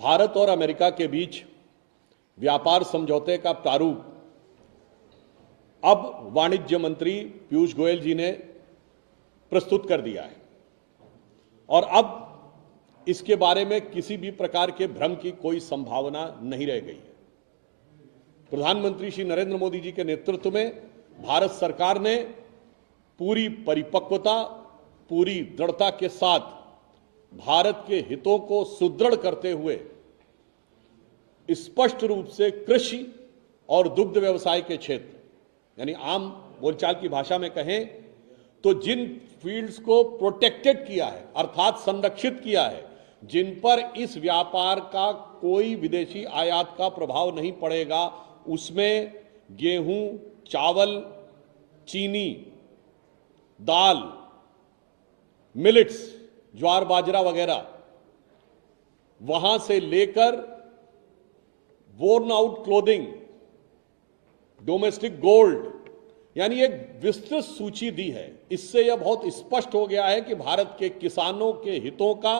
भारत और अमेरिका के बीच व्यापार समझौते का प्रारूप अब वाणिज्य मंत्री पीयूष गोयल जी ने प्रस्तुत कर दिया है और अब इसके बारे में किसी भी प्रकार के भ्रम की कोई संभावना नहीं रह गई है। प्रधानमंत्री श्री नरेंद्र मोदी जी के नेतृत्व में भारत सरकार ने पूरी परिपक्वता, पूरी दृढ़ता के साथ भारत के हितों को सुदृढ़ करते हुए स्पष्ट रूप से कृषि और दुग्ध व्यवसाय के क्षेत्र, यानी आम बोलचाल की भाषा में कहें तो जिन फील्ड्स को प्रोटेक्टेड किया है अर्थात संरक्षित किया है, जिन पर इस व्यापार का कोई विदेशी आयात का प्रभाव नहीं पड़ेगा, उसमें गेहूं, चावल, चीनी, दाल, मिलेट्स, ज्वार बाजरा वगैरह, वहां से लेकर worn out clothing, domestic gold, यानी एक विस्तृत सूची दी है। इससे यह बहुत स्पष्ट हो गया है कि भारत के किसानों के हितों का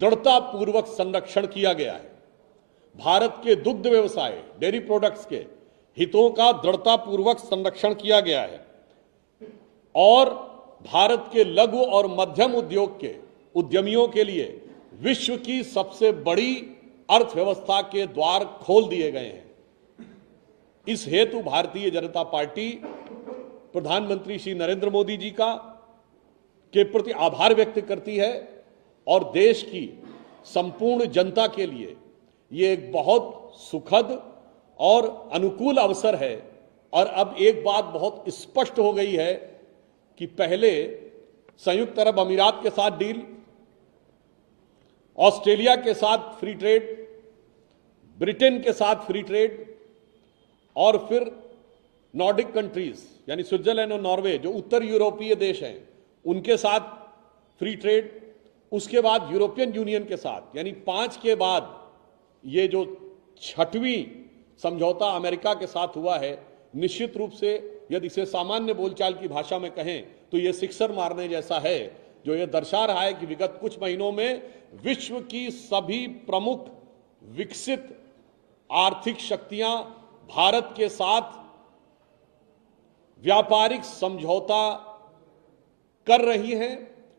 दृढ़तापूर्वक संरक्षण किया गया है। भारत के दुग्ध व्यवसाय, डेयरी प्रोडक्ट्स के हितों का दृढ़तापूर्वक संरक्षण किया गया है और भारत के लघु और मध्यम उद्योग के उद्यमियों के लिए विश्व की सबसे बड़ी अर्थव्यवस्था के द्वार खोल दिए गए हैं। इस हेतु भारतीय जनता पार्टी प्रधानमंत्री श्री नरेंद्र मोदी जी के प्रति आभार व्यक्त करती है और देश की संपूर्ण जनता के लिए ये एक बहुत सुखद और अनुकूल अवसर है। और अब एक बात बहुत स्पष्ट हो गई है कि पहले संयुक्त अरब अमीरात के साथ डील, ऑस्ट्रेलिया के साथ फ्री ट्रेड, ब्रिटेन के साथ फ्री ट्रेड और फिर नॉर्डिक कंट्रीज यानी स्विट्जरलैंड और नॉर्वे जो उत्तर यूरोपीय देश हैं उनके साथ फ्री ट्रेड, उसके बाद यूरोपियन यूनियन के साथ, यानी 5 के बाद ये जो 6वीं समझौता अमेरिका के साथ हुआ है, निश्चित रूप से यदि इसे सामान्य बोलचाल की भाषा में कहें तो ये सिक्सर मारने जैसा है, जो ये दर्शा रहा है कि विगत कुछ महीनों में विश्व की सभी प्रमुख विकसित आर्थिक शक्तियां भारत के साथ व्यापारिक समझौता कर रही हैं।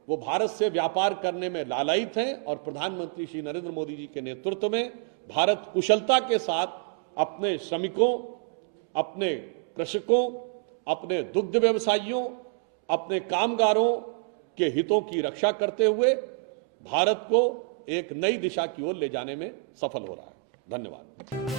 वो भारत से व्यापार करने में लालायित हैं और प्रधानमंत्री श्री नरेंद्र मोदी जी के नेतृत्व में भारत कुशलता के साथ अपने श्रमिकों, अपने कृषकों, अपने दुग्ध व्यवसायियों, अपने कामगारों के हितों की रक्षा करते हुए भारत को एक नई दिशा की ओर ले जाने में सफल हो रहा है। धन्यवाद।